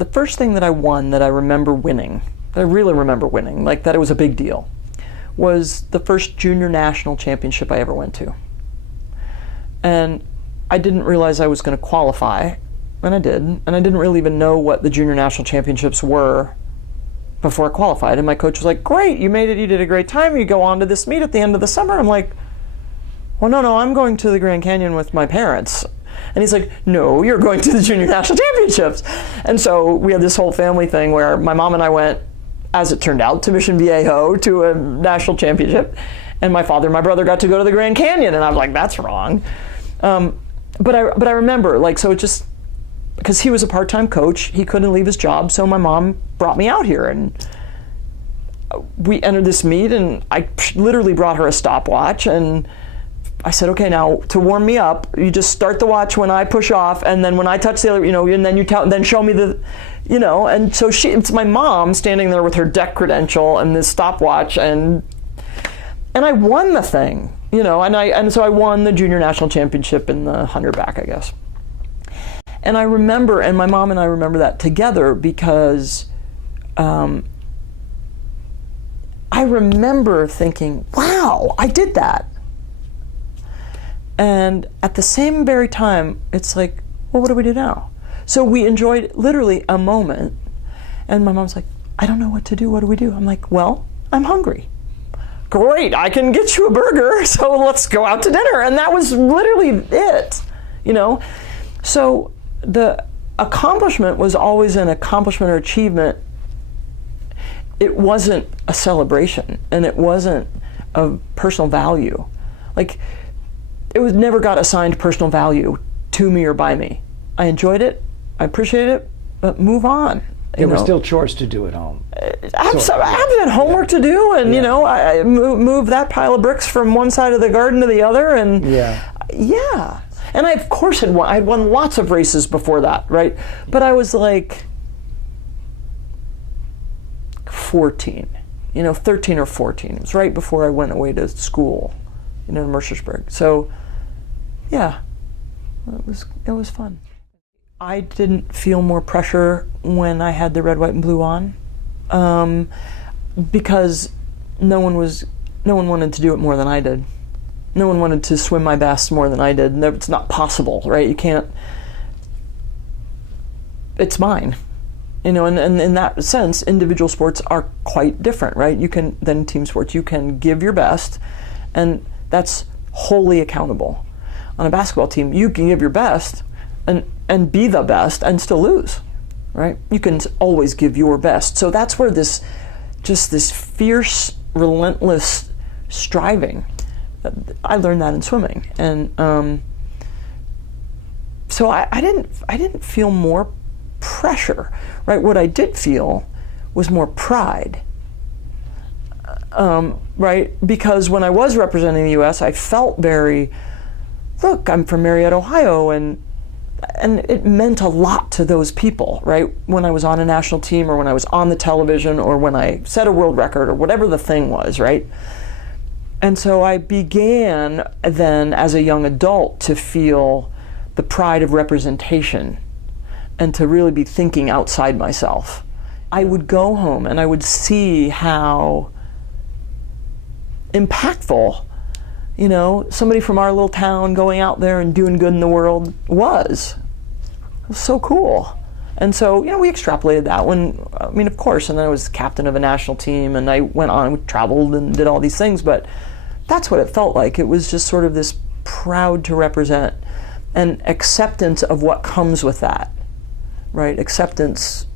the first thing that I won that I remember winning, that I really remember winning, like that it was a big deal, was the first junior national championship I ever went to. And I didn't realize I was going to qualify, and I did, and I didn't really even know what the junior national championships were before I qualified. And my coach was like, great, you made it, you did a great time, you go on to this meet at the end of the summer. I'm like, well, no, I'm going to the Grand Canyon with my parents. And he's like, no, you're going to the junior national championships. And so we had this whole family thing where my mom and I went, as it turned out, to Mission Viejo to a national championship. And my father and my brother got to go to the Grand Canyon. And I was like, that's wrong. But I remember, like, so it just, because he was a part-time coach, he couldn't leave his job, so my mom brought me out here, and we entered this meet, and I literally brought her a stopwatch, and I said, okay, now to warm me up, you just start the watch when I push off, and then when I touch the other, and then you then show me the, and so it's my mom standing there with her deck credential and this stopwatch, and I won the thing, and so I won the junior national championship in the 100 back, I guess. And I remember, and my mom and I remember that together because I remember thinking, wow, I did that. And at the same very time, it's like, well, what do we do now? So we enjoyed literally a moment, and my mom's like, I don't know what to do, what do we do? I'm like, well, I'm hungry. Great, I can get you a burger, so let's go out to dinner. And that was literally it, So the accomplishment was always an accomplishment or achievement. It wasn't a celebration, and it wasn't of personal value. Like, it was never got assigned personal value to me or by me. I enjoyed it, I appreciated it, but move on. There were still chores to do at home. I had homework to do, and I move that pile of bricks from one side of the garden to the other, and yeah. And I, of course, I'd won lots of races before that, right? But I was like 14, 13 or 14. It was right before I went away to school, in Mercersburg. So, yeah, it was fun. I didn't feel more pressure when I had the red, white, and blue on, because no one wanted to do it more than I did. No one wanted to swim my best more than I did. It's not possible, right? You can't. It's mine, and in that sense, individual sports are quite different, right? Than team sports. You can give your best, and that's wholly accountable. On a basketball team, you can give your best and be the best and still lose, right? You can always give your best. So that's where this fierce, relentless striving. I learned that in swimming, and so I didn't feel more pressure, right? What I did feel was more pride, right? Because when I was representing the U.S., I felt look, I'm from Marietta, Ohio, and it meant a lot to those people, right? When I was on a national team, or when I was on the television, or when I set a world record, or whatever the thing was, right? And so I began then, as a young adult, to feel the pride of representation and to really be thinking outside myself. I would go home and I would see how impactful, somebody from our little town going out there and doing good in the world was. It was so cool. And so, we extrapolated that of course, and then I was captain of a national team, and I went on and traveled and did all these things, but that's what it felt like. It was just sort of this proud to represent and acceptance of what comes with that, right? Acceptance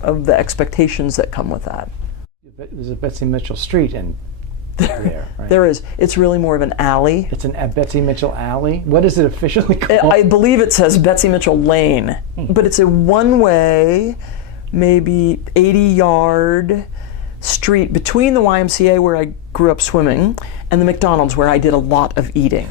of the expectations that come with that. There's a Betsy Mitchell Street in there, right? There is. It's really more of an alley. It's a Betsy Mitchell alley? What is it officially called? I believe it says Betsy Mitchell Lane, but it's a one-way, maybe 80-yard street between the YMCA, where I grew up swimming, and the McDonald's, where I did a lot of eating.